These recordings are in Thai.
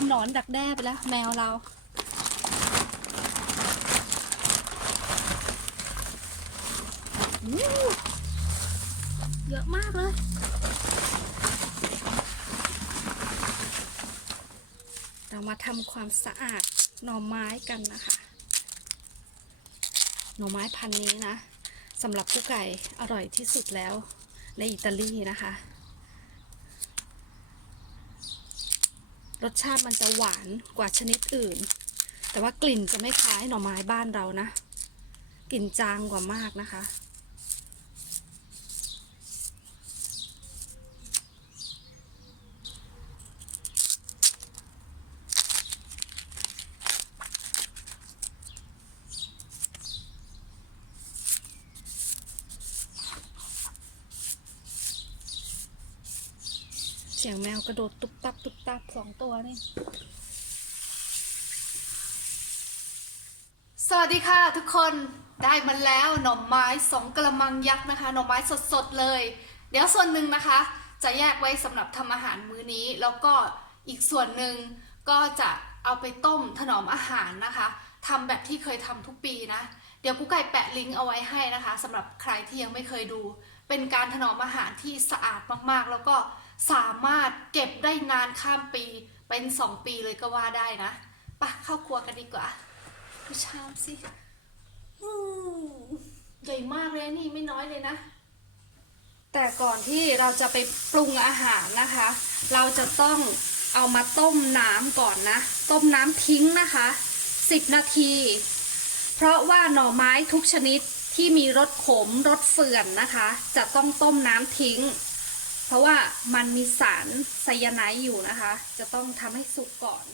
นหนอนดักแด้ไปแล้ว แมวเรา เยอะมากเลยเรามาทำความสะอาดหน่อไม้กันนะคะ หน่อไม้พันนี้นะสำหรับผู้ไก่อร่อยที่สุดแล้วในอิตาลีนะคะ รสชาติมันจะหวานกว่าชนิดอื่น แต่ว่ากลิ่นจะไม่คล้ายหน่อไม้บ้านเรานะ กลิ่นจางกว่ามากนะคะ เสียงแมวกระโดดตุบตับตุบตับสองตัวนี่ สวัสดีค่ะทุกคนได้มาแล้วหน่อไม้สองกระมังยักษ์นะคะ หน่อไม้สดๆเลย เดี๋ยวส่วนหนึ่งนะคะ จะแยกไว้สำหรับทำอาหารมื้อนี้ แล้วก็อีกส่วนหนึ่งก็จะเอาไปต้มถนอมอาหารนะคะทำแบบที่เคยทำทุกปีนะ เดี๋ยวกุ๊กไก่แปะลิงก์เอาไว้ให้นะคะสำหรับใครที่ยังไม่เคยดู เป็นการถนอมอาหารที่สะอาดมากๆ แล้วก็ สามารถเก็บได้นานข้ามปีเป็น 2 ปีเลยก็ว่าได้นะปะเข้าครัวกันดีกว่าดูชามสิใหญ่มากเลยนี่ไม่น้อยเลยนะ แต่ก่อนที่เราจะไปปรุงอาหารนะคะ เราจะต้องเอามาต้มน้ำก่อนนะ ต้มน้ำทิ้งนะคะ 10 นาที เพราะว่าหน่อไม้ทุกชนิดที่มีรสขมรสเฟื่อนนะคะ จะต้องต้มน้ำทิ้ง เพราะว่ามันมีสารไซยาไนด์อยู่นะคะ จะต้องทำให้สุกก่อน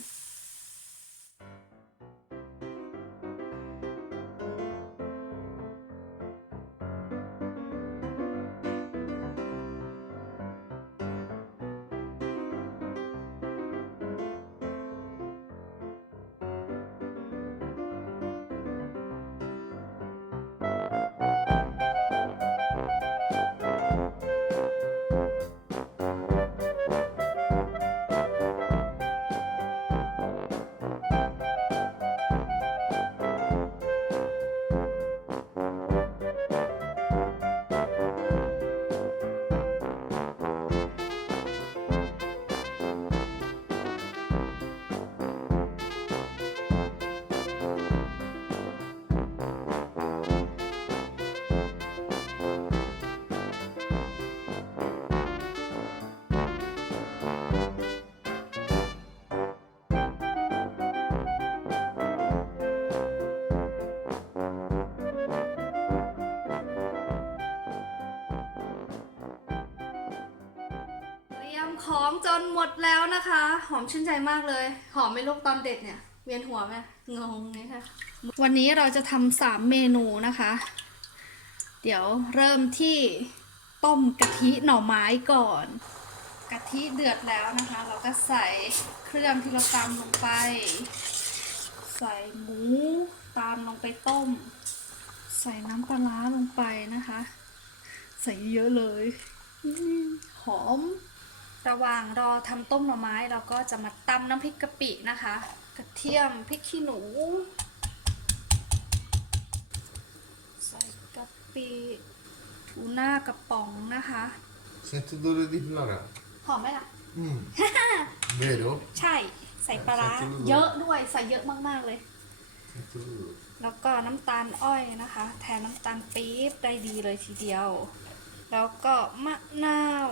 ยมของจนหมดแล้วนะคะ หอมชื่นใจมากเลย หอมไม่ลูกตอนเด็ดเนี่ย เวียนหัวไหมงงไหมคะวันนี้เราจะทำสามเมนูนะคะ เดี๋ยวเริ่มที่ต้มกะทิหน่อไม้ก่อน กะทิเดือดแล้วนะคะ เราก็ใส่เครื่องที่เราตำลงไป ใส่หมูตามลงไปต้ม ใส่น้ำปลาลงไปนะคะ ใส่เยอะเลยหอม ระหว่างรอทำต้มหน่อไม้เราก็จะมาตำน้ำพริกกะปินะคะ กระเทียมพริกขี้หนู ใส่กะปิทูน่ากระป๋องนะคะ Sento odore di Flora. หอมไหมล่ะ Mm. Vero? ใช่ใส่ปลาร้าใส่ทุกเยอะด้วยใส่เยอะมากๆเลย Sento odore. แล้วก็น้ำตาลอ้อยนะคะ แทนน้ำตาลปี๊บได้ดีเลยทีเดียว แล้วก็มะนาว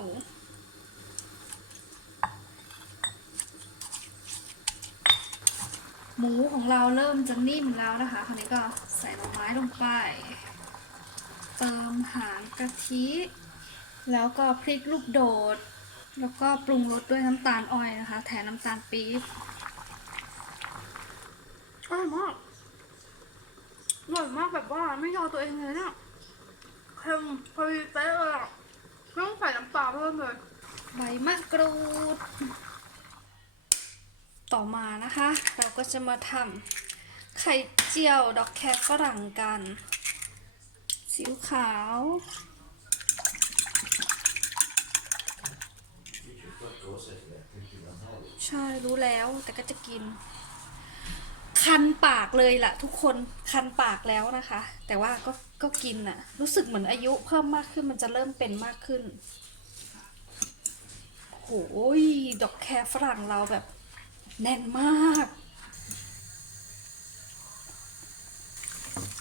หมูของเราเริ่มจะนิ่มแล้วนะคะ คราวนี้ก็ใส่หน่อไม้ลงไป เติมหางกะทิ แล้วก็พริกลูกโดด แล้วก็ปรุงรสด้วยน้ำตาลอ้อยนะคะ แทนน้ำตาลปี๊บอร่อยมากอร่อยมากแบบว่าไม่ยอตัวเองเลยเนี่ยเค็มพอดีเป๊ะเลยอะไม่ต้องใส่น้ำปลาเพิ่มเลย ใบมะกรูด ต่อมานะคะ เราก็จะมาทำไข่เจียวดอกแครฝรั่งกันซีอิ๊วขาว ใช่รู้แล้วแต่ก็จะกิน คันปากเลยล่ะ ทุกคนคันปากแล้วนะคะ แต่ว่าก็ก็กินน่ะรู้สึกเหมือนอายุเพิ่มมากขึ้นมันจะเริ่มเป็นมากขึ้นโอ้ยดอกแครฝรั่งเราแบบ แน่นมาก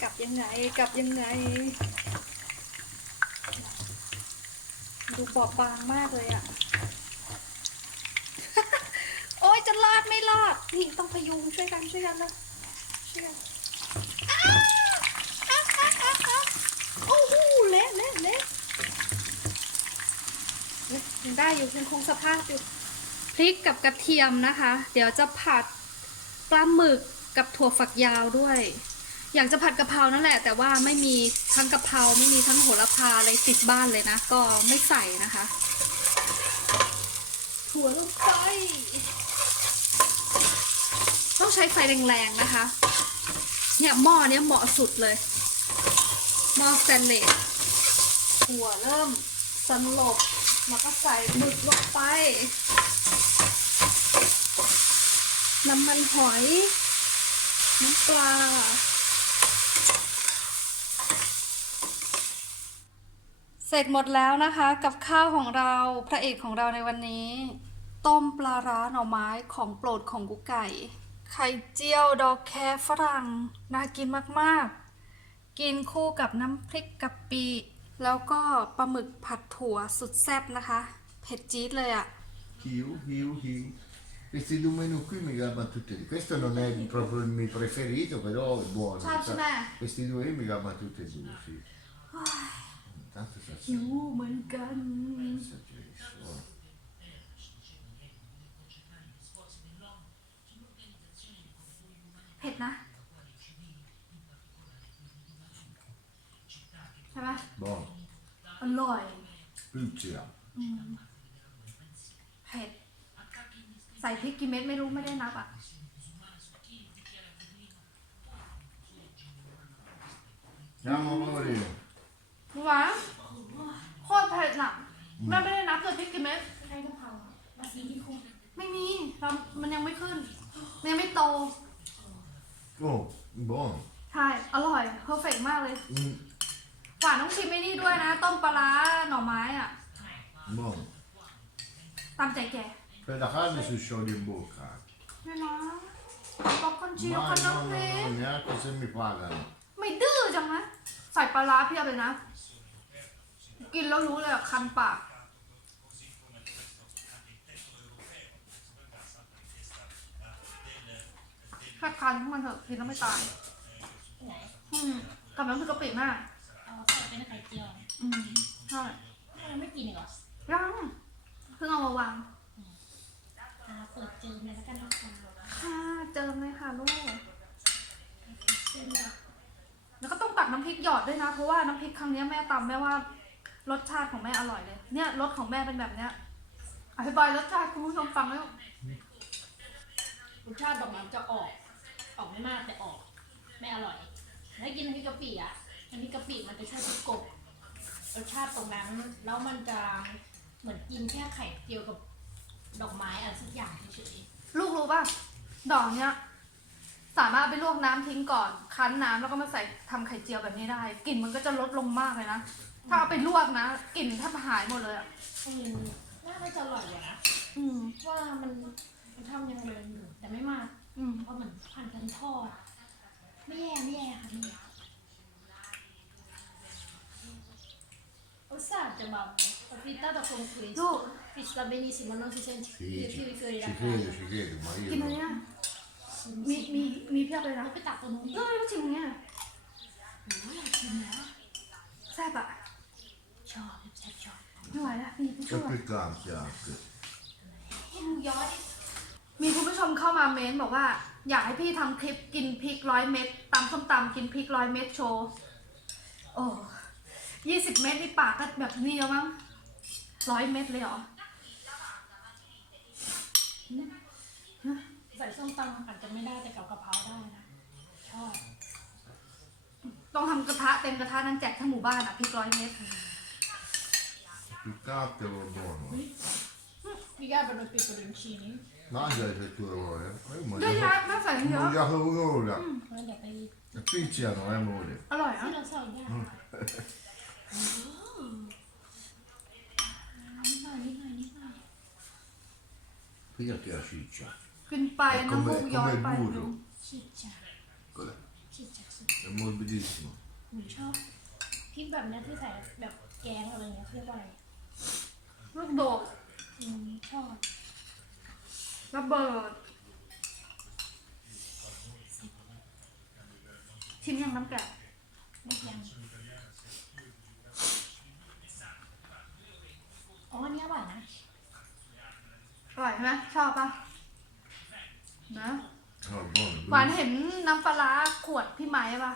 กลับยังไง กลับยังไง ดูบอบบางมากเลยอะโอ้ยจะรอดไม่รอด นี่ต้องพยุงช่วยกันช่วยกันนะช่วยกันอ้าวอ้าวอ้าวโอ้โหเละเละเละเละยังได้อยู่ยังคงสภาพอยู่ พริกกับกระเทียมนะคะ เดี๋ยวจะผัดปลาหมึกกับถั่วฝักยาวด้วย อยากจะผัดกะเพรานั่นแหละ แต่ว่าไม่มีทั้งกะเพราไม่มีทั้งโหระพาอะไรติดบ้านเลยนะ ก็ไม่ใส่นะคะ ถั่วลงไปต้องใช้ไฟแรงๆนะคะ เนี่ยหม้อเนี้ยเหมาะสุดเลยหม้อสแตนเลสถั่วเริ่มสลบแล้วก็ใส่หมึกลงไป น้ำมันหอย น้ำปลาเสร็จหมดแล้วนะคะ กับข้าวของเราพระเอกของเราในวันนี้ ต้มปลาร้าหน่อไม้ของโปรดของกุ๊กไก่ ไข่เจียวดอกแครฝรั่งน่ากินมากๆ กินคู่กับน้ำพริกกะปิ แล้วก็ปลาหมึกผัดถั่วสุดแซ่บนะคะ เผ็ดจี๊ดเลยอะ Hiu, hiu, hiu. Questi due menù qui mi gabano tutti lì. Questo non è proprio il mio preferito, però è buono. Sa- questi due mi gabano tutti e due, sì. Intanto sa Buono. Allora. Mm. พริกกี่เม็ดไม่รู้ไม่ได้นับอะ Andiamo amore. หวานโคตรเผ็ดน่ะแม่ไม่ได้นับเลยพริกกี่เม็ดใช้กะเพราบาซีที่คุ้มไม่มีเรามันยังไม่ขึ้นมันยังไม่โต Oh, buono. ใช่อร่อยเพอร์เฟกมากเลย Mm, หวานต้องชิมไม่นี่ด้วยนะ ต้มปลาร้าหน่อไม้อะ buono. ตามใจแก Per la carne si scioglie in bocca. เนี่ยนะป๊อปคอร์นชิล Ma กับ no, น้ำ no, พริก no, neanche se mi pagano. ไม่ดื้อจังนะใส่ปลาร้าเพียบเลยนะ กินแล้วรู้เลยอะคันปาก แค่คันทั้งมันเถอะกินแล้วไม่ตายไหนอืมกับน้ำพริกกะปิแม่เอาใส่เป็นไข่เจียวอืมใช่ยังไม่กินอีกเหรอยังเพิ่งเอามาวาง เปิดเจอเลยแล้วกันนะคะค่ะเจิมเลยค่ะลูก เส้นแบบแล้วก็ต้องตักน้ำพริกหยอดด้วยนะ เพราะว่าน้ำพริกครั้งเนี้ยแม่ตำแม่ว่ารสชาติของแม่อร่อยเลย เนี่ยรสของแม่เป็นแบบเนี้ยอธิบายรสชาติคุณผู้ชมฟังแล้ว รสชาติดอกไม้จะออก ออกไม่มากแต่ออก ไม่อร่อยถ้ากินน้ำพริกกะปิอะน้ำพริกกะปิมันจะช่วยประกบรสชาติตรงนั้น แล้วมันจะเหมือนกินแค่ไข่เจียวกับ ดอกไม้อะไรสักอย่างเฉยลูกรู้ป่ะ ดอกเนี้ย สามารถเอาไปลวกน้ำทิ้งก่อน คั้นน้ำแล้วก็มาใส่ทำไข่เจียวแบบนี้ได้ กลิ่นมันก็จะลดลงมากเลยนะ ถ้าเอาไปลวกนะ กลิ่นแทบหายหมดเลยอะ ๆอืมน่าจะอร่อยกว่านะอืม ว่ามันมันทำยังไงอยู่แต่ไม่มาก อืม เพราะเหมือนผ่านกันทอดไม่แย่ไม่แย่ค่ะไม่แย่รสชาติจะแบบ ฟริตาตะคงคุยลูกฟิสตาเบนิซิมัน non si sente Sì, più ci, più fuori da ci casa credo, ci credo, ma กิน io อะไร no. เนี่ยมีมีมีเพียบเลยนะไปตักตรงนู้นเออแล้วชิมอย่างเงี้ยโอ้ยอยากกินแล้วแซ่บอะชอบแซ่บชอบไม่ไหวแล้วมีผู้ C'è ช่วย piccante anche. ให้หมูย้อยมีคุณผู้ชมเข้ามาเม้นบอกว่า อยากให้พี่ทำคลิปกินพริกร้อยเม็ดตำส้มตำกินพริกร้อยเม็ดโชว์โอ้ยี่สิบเม็ดนี่ปากก็แบบนี้แล้วมั้ง ร้อยเม็ดเลยเหรอใส่ส้มตำอาจจะไม่ได้แต่กับกะเพราได้นะชอบต้องทำกระทะเต็มกระทะนั้นแจกทั้งหมู่บ้านอะพริกร้อยเม็ด Piccante o buono. มี garvano i peperoncini. Mangia se tu lo vuoi. eh. Io เยอะแยะ mangio แม่ใส่เย ho อะ mangiato un'ora. งั้นเดี๋ยวไป Picciano, eh, amore. อร่อยอะที่เราใส่ย่างนิดหน่อยนิดหน่อยนิดหน่อย Pigliati la ciccia. กินไปน้ำมูกย้อยไป come il burro. ชิดจัก Cos'è? ชิดจักสุด È morbidissimo. หนูชอบพริกแบบเนี้ยที่ใส่แบบแกงอะไรเงี้ยเขาเรียกว่าอะไรลูกโดดอืมชอบระเบิด ชิมยังน้ำแกะ ไม่ยังอ๋ออันนี้อร่อยนะ อร่อยใช่ ไหมชอบปะนะ Oh, buono. หวานเห็นน้ำปลาร้าขวดพี่ไม้ปะ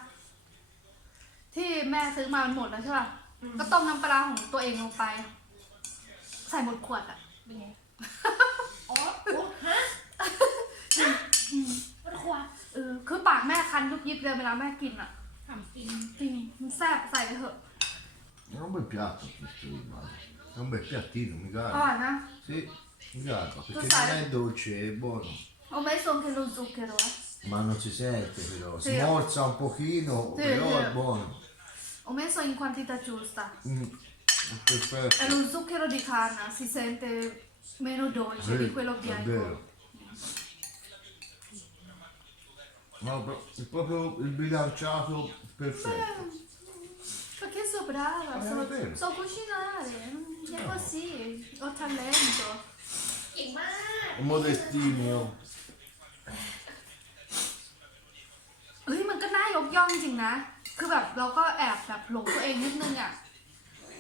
ที่แม่ซื้อมามันหมดแล้วใช่ปะก็ต้มน้ำปลาร้าของตัวเองลงไป ใส่หมดขวดอะเป็นไงอ๋อโอ้ฮะมันควาเออคือปากแม่คันยุบยิบเลยเวลาแม่กินอะถามจริงจริงมันแซ่บใส่ไปเถอะ È un bel piatto questo di mare. È un bel piattino, mi อร่ garba. อยนะ Sì, Esatto, perché non è dolce, è buono. Ho messo anche lo zucchero, eh. Ma non si sente però, Sì. smorza un pochino, Sì, però sì. è buono. Ho messo in quantità giusta. Mm, Perfetto. È lo zucchero di canna, si sente meno dolce di quello è vero. No, è proprio il bilanciato perfetto. Eh, Perché sono brava, eh, so, so cucinare, mm, è così, ho talento. เก่งมาก Modestino. เฮ้ยมันก็น่ายกย่องจริงนะ คือแบบเราก็แอบแบบหลงตัวเองนิดนึงอะ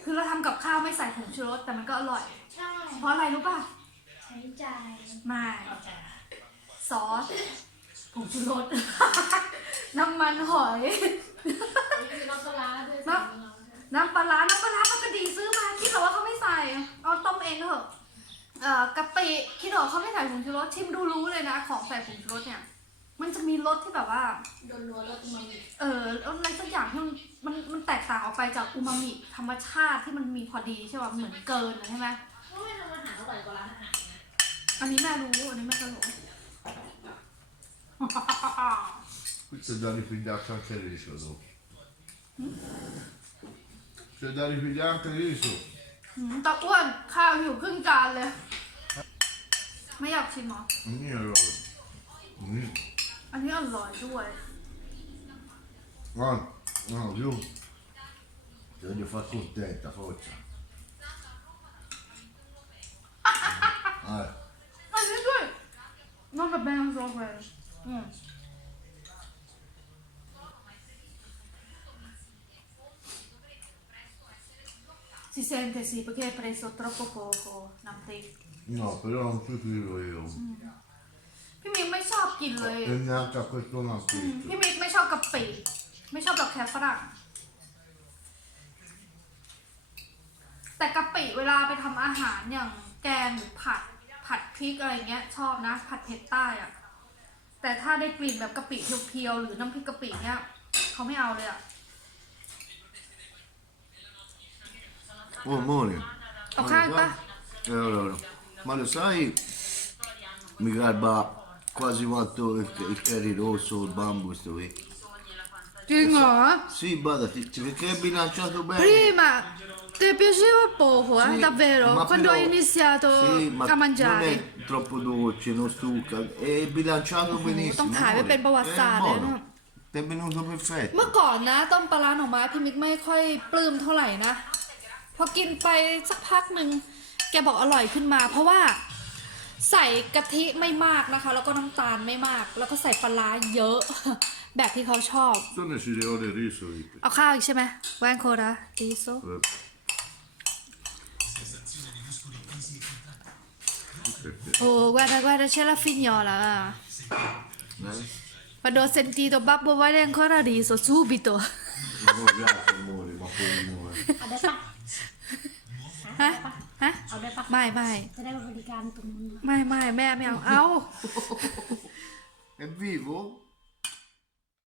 คือเราทำกับข้าวไม่ใส่ผงชูรสแต่มันก็อร่อย ใช่เพราะอะไรรู้ป่ะใช้ใจไม่เอาใจซอสผงชูรส น้ำมันหอย มีน้ำปลาร้าด้วยน้ำ น้ำปลาร้าน้ำปลาร้าปกติซื้อมาคิดแต่ว่าเขาไม่ใส่ เอาต้มเองเถอะ เอ่อกะปิคิดว่าเขาไม่ใส่ผงชูรสชิมดูรู้เลยนะ ของใส่ผงชูรสเนี่ย มันจะมีรสที่แบบว่า โดนรัวแล้วมันเอออะไรสักอย่างที่มันมันมันแตกต่างออกไปจากอูมามิธรรมชาติที่มันมีพอดีใช่ป่ะเหมือนเกินอะใช่ไหมเพราะว่าทำอาหารอร่อยกว่าร้านอาหารนะอันนี้แม่รู้อันนี้แม่ก็รู้ Questo è da ripigliarci anche il riso dopo. C'è da ripigliare anche il riso. หืมตาอ้วนข้าวอยู่ครึ่งจานเลย ไม่อยากชิมเหรอ Mm, allora. Mm. อันนี้อร่อยด้วย No, no, più. Ti voglio far contenta, forza. Eh, อันนี้ด้วยนอกจากแบงค์โซเฟรอืม sente sì, perché hai preso troppo poco Nampi. no, però non ci tiro io. พี่มิกไม่ชอบกินเลย E neanche a questo อืม nampetto. พี่มิกไม่ชอบกะปิไม่ชอบดอกแคฝรั่งแต่กะปิเวลาไปทำอาหารอย่างแกงหรือผัด ผัดพริกอะไรเงี้ย ชอบนะ ผัดเผ็ดใต้อะแต่ถ้าได้กลิ่นแบบกะปิเพียวๆหรือน้ำพริกกะปิเนี้ยเขาไม่เอาเลยอะ Oh, amore. Ok, Ma lo pa. sai- Eh, allora, ma lo sai, mi garba quasi quanto il, il curry rosso, il bambus qui. จริงเหรอ Sì, badati, perché è bilanciato bene. Prima ti piaceva poco, eh, Sì, davvero, ma quando però- hai iniziato Sì, ma a mangiare. Non è troppo dolce, non stucca, è bilanciato benissimo. ต้องถ่ายไว้ amore. เป็นประวัติศาสตร์ È เลย buono. เนาะ Ti è venuto perfetto. เมื่อก่อนนะต้มปลาร้าหน่อไม้พี่มิกไม่ค่อยปลื้มเท่าไหร่นะ พอกินไปสักพักหนึ่งแกบอกอร่อยขึ้นมา เพราะว่าใส่กะทิไม่มากนะคะ แล้วก็น้ำตาลไม่มาก แล้วก็ใส่ปลาร้าเยอะ แบบที่เขาชอบ Tu ne ci devo del riso, Vito. เอาข้าวอีกใช่ไหมแวนโคระดีโซ Eh. โอ้ guarda guarda c'è la fignola Eh? quando ho sentito babbo vuole ancora riso subito Ma non piace, amore, ma poverino, eh. เอาได้ปะ ฮะฮะเอาได้ปะไม่ไม่จะได้บริการตรงนู้นไม่ไม่แม่ไม่เอาเอา È vivo?